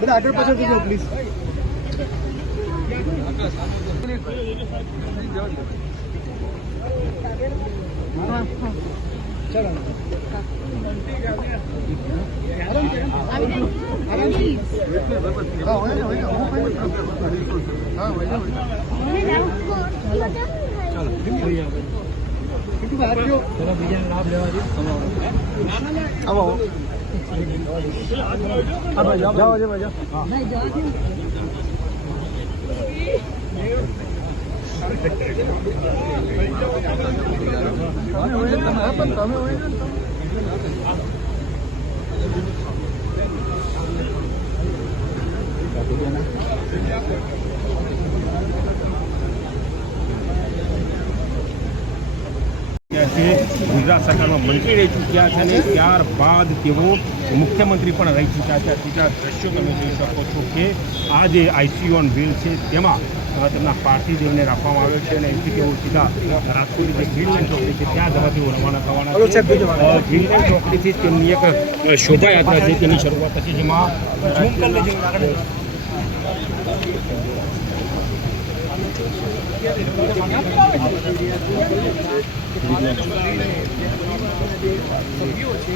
બધા આગળ પાછળ જજો પ્લીઝ. ગુજરાત સરકારમાં મંત્રી રહી ચૂક્યા છે અને ત્યારબાદ તેઓ મુખ્યમંત્રી પણ રહી ચૂક્યા છે. બીજા દ્રશ્યો તમે જોઈ શકો છો કે આ જે આઈસીયુ ઓન વ્હીલ છે તેમાં તેમના પાર્થિવ દેહને રાખવામાં આવ્યો છે અને અહીંથી તેઓ સીધા રાજકોટની જે ભીલની ચોકડી છે ત્યાં જવા તેઓ રવાના થવાના છે. ભીલની ચોકડીથી તેમની એક શોભાયાત્રા છે તેની શરૂઆત થશે, જેમાં સભ્યો છે